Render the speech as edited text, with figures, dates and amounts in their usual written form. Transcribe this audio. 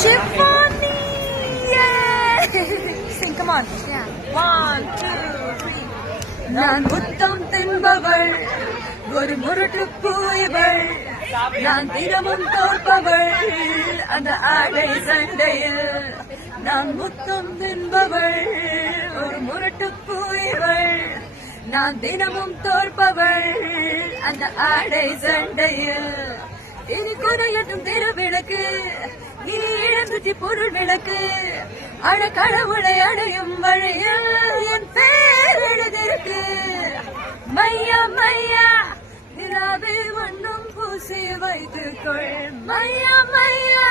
Shivani! Yay! Sing, come on. Yeah. 1, 2, 3. நான் முத்தம் தின்பவள் ஒரு முரட்டு பூயவள் நான் தினமும் தோற்பவள் அந்த ஆடை சண்டையில் நான் முத்தம் தின்பவள் ஒரு முரட்டு பூயவள் நான் தினமும் தோற்பவள் அந்த ஆடை சண்டையில் இனி குறையட்டும் திருவிளக்கு நீ இழந்துச்சு பொருள் விளக்கு அட கடவுளை அடையும் வழியில் என் பேர் எழுதிருக்கு மையா மையா நிலாவில் ஒன்றும் பூசி வைத்துக்கொள் மையா மையா